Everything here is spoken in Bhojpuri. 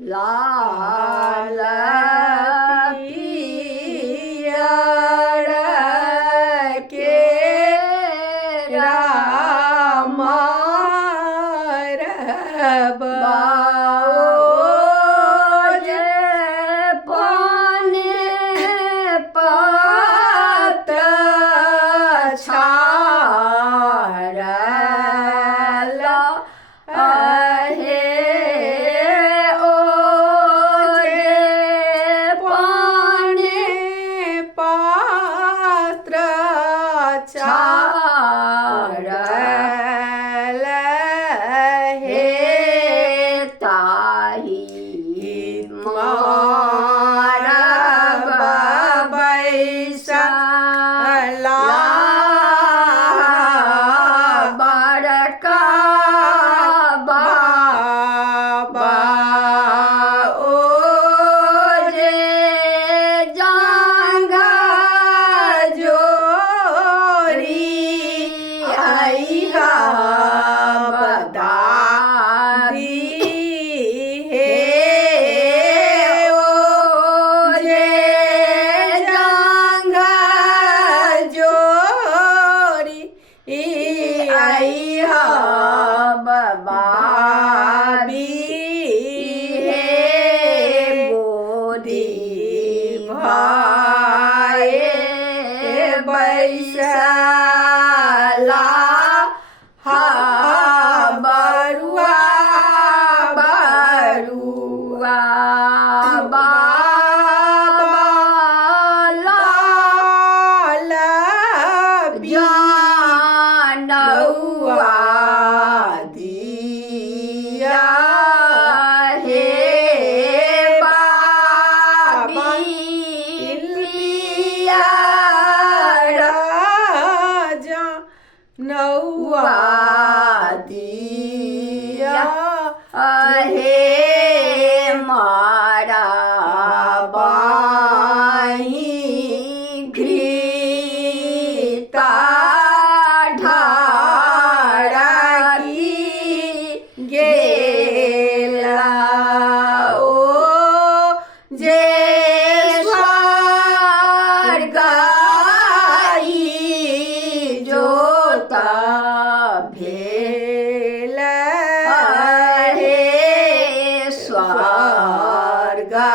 लाल पियर के राम रबाओ जे पाने पात छाड़ला हे ओ जे पाने पात्र छाड़ल हे ताही मारब बैसला बड़का बाबा ओ जे जांगा जोरी आइहा बदादी हे ओ जे जांगा जोरी आइहा बाबी हे बोधी भाई बैसला हा बरुआ बरुआ बाबा लाल जानौआ दिया हे बाबी राजा नौआ दिया हे मारा बाई घृता ढारकी गेला ओ जे स्वर्गाई जोता भेल हे स्वर्गा